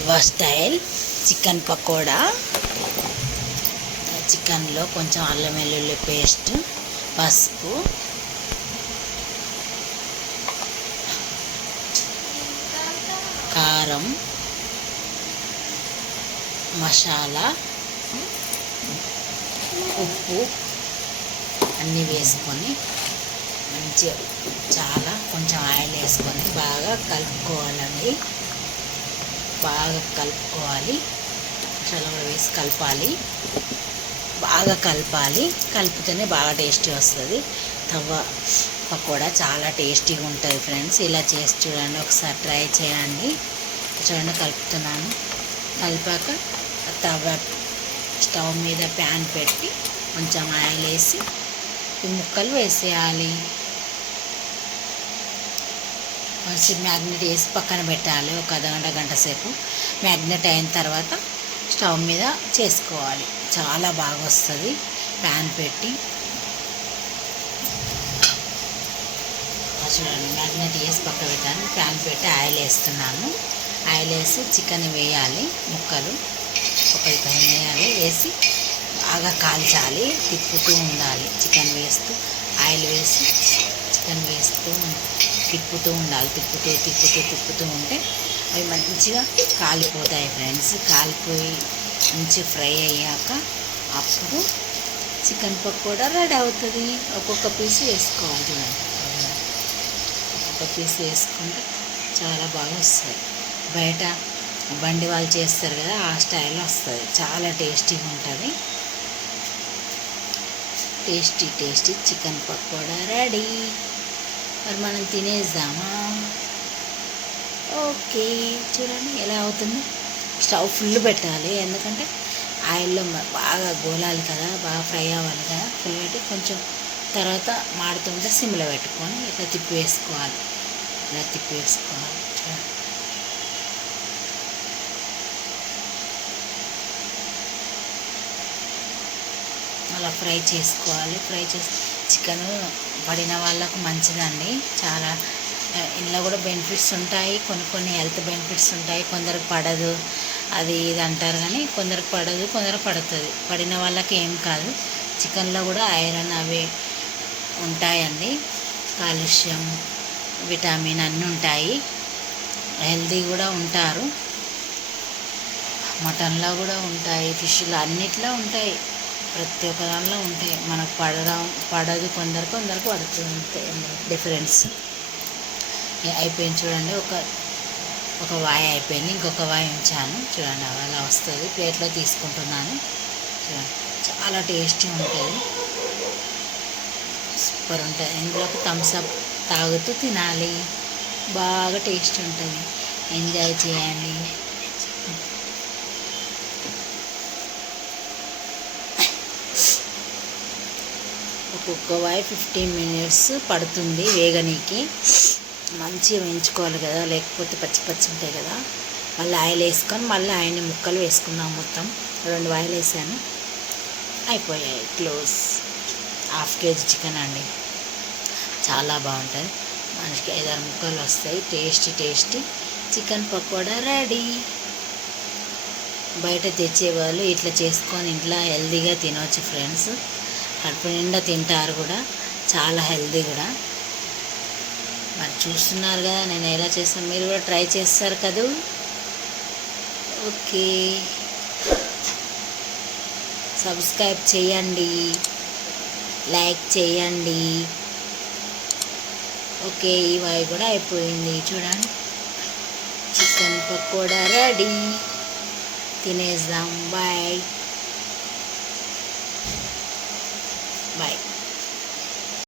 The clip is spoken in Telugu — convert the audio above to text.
తవ్వ స్టైల్ చికెన్ పకోడా. చికెన్లో కొంచెం అల్లం వెల్లుల్లి పేస్ట్, పసుపు, కారం, మసాలా, ఉప్పు అన్నీ వేసుకొని మంచిగా కొంచెం ఆయిల్ వేసుకొని బాగా కలుపుకోవాలండి. బాగా కలుపుకోవాలి. మసాలా వేసి కలపాలి. బాగా కలపాలి. కలిపితేనే బాగా టేస్టీ వస్తుంది. తవ్వ పకోడా చాలా టేస్టీగా ఉంటుంది ఫ్రెండ్స్. ఇలా చేసి చూడండి, ఒకసారి ట్రై చేయండి. చూడండి కలుపుతున్నాను. కలిపాక తవ్వ స్టవ్ మీద ప్యాన్ పెట్టి కొంచెం ఆయిల్ వేసి ఈ ముక్కలు వేసేయాలి. కొంచెం మ్యాగ్నెట్ వేసి పక్కన పెట్టాలి. ఒక అర్ధగంట గంట సేపు మ్యాగ్నెట్ అయిన తర్వాత స్టవ్ మీద చేసుకోవాలి. చాలా బాగా వస్తుంది. ప్యాన్ పెట్టి చూడండి, మ్యాగ్నెట్ వేసి పక్క పెట్టాను. ప్యాన్ పెట్టి ఆయిల్ వేస్తున్నాను. ఆయిల్ వేసి చికెన్ వేయాలి. ముక్కలు ఒక పైన వేయాలి. వేసి బాగా కాల్చాలి. తిప్పుతూ ఉండాలి. చికెన్ వేస్తూ ఆయిల్ వేసి చికెన్ వేస్తూ తిప్పుతూ ఉండాలి. తిప్పుతూ ఉంటే అవి మంచిగా కాలిపోతాయి ఫ్రెండ్స్. కాలిపోయి మంచి ఫ్రై అయ్యాక అప్పుడు చికెన్ పకోడా రెడీ అవుతుంది. ఒక్కొక్క పీస్ వేసుకోవాలి. చూడండి, ఒక్కొక్క పీస్ వేసుకుంటే చాలా బాగా వస్తుంది. బయట బండి వాళ్ళు చేస్తారు కదా, ఆ స్టైల్లో వస్తుంది. చాలా టేస్టీగా ఉంటుంది. Tasty chicken pakoda ready. మరి మనం తినేద్దామా? ఓకే, చూడండి ఎలా అవుతుంది. స్టవ్ ఫుల్ పెట్టాలి, ఎందుకంటే ఆయిల్లో బాగా గోలాలి కదా, బాగా ఫ్రై అవ్వాలి కదా. ఫుల్ పెట్టి కొంచెం తర్వాత మాడుతుంటే సిమ్లో పెట్టుకొని ఇట్లా తిప్పి వేసుకోవాలి. ఇలా తిప్పి వేసుకోవాలి. చూడండి, అలా ఫ్రై చేసుకోవాలి. ఫ్రై చేసి చికెన్ పడిన వాళ్ళకు మంచిదండి. చాలా ఇందులో కూడా బెనిఫిట్స్ ఉంటాయి. కొన్ని హెల్త్ బెనిఫిట్స్ ఉంటాయి. కొందరికి పడదు, అది ఇది అంటారు, కానీ కొందరికి పడదు, కొందరికి పడుతుంది. పడిన వాళ్ళకి ఏం కాదు. చికెన్లో కూడా ఐరన్ అవి ఉంటాయండి. కాల్షియం, విటమిన్ అన్నీ ఉంటాయి. హెల్తీ కూడా ఉంటారు. మటన్లో కూడా ఉంటాయి, ఫిష్లో అన్నిట్లో ఉంటాయి. ప్రతి ఒక్క దానిలో ఉంటాయి. మనకు పడదు, కొందరికి పడుతుంది. అంతే డిఫరెన్స్. అయిపోయింది చూడండి. ఒక వాయి అయిపోయింది. ఇంకొక వాయి ఉంచాను. చూడండి అలా వస్తుంది. ప్లేట్లో తీసుకుంటున్నాను. చూడండి, చాలా టేస్టీ ఉంటుంది. సూపర్ ఉంటుంది. ఇందులోకి థమ్స్ అప్ తాగుతూ తినాలి. బాగా టేస్ట్ ఉంటుంది. ఎంజాయ్ చేయండి. ఒక్కొక్క వాయి 15 minutes పడుతుంది వేగనీకి. మంచిగా వేయించుకోవాలి కదా, లేకపోతే పచ్చి ఉంటాయి కదా. మళ్ళీ ఆయిల్ వేసుకొని మళ్ళీ ఆయన్ని ముక్కలు వేసుకున్నాం. మొత్తం 2 వాయిలు వేసాను. అయిపోయాయి. క్లోజ్. 1/2 kg చికెన్ అండి. చాలా బాగుంటుంది. మనకి 5-6 ముక్కలు వస్తాయి. Tasty chicken pakoda ready. బయట తెచ్చేవాళ్ళు ఇట్లా చేసుకొని ఇంట్లో హెల్తీగా తినవచ్చు ఫ్రెండ్స్. కడుపు నిండా తింటారు కూడా, చాలా హెల్తీ కూడా. మరి చూస్తున్నారు కదా నేను ఎలా చేస్తాను. మీరు కూడా ట్రై చేస్తారు కదా. ఓకే, సబ్స్క్రైబ్ చేయండి, లైక్ చేయండి. ఓకే, ఈ వాయి కూడా అయిపోయింది. చూడండి, చికెన్ పకోడా రెడీ. తినేద్దాం. బాయ్.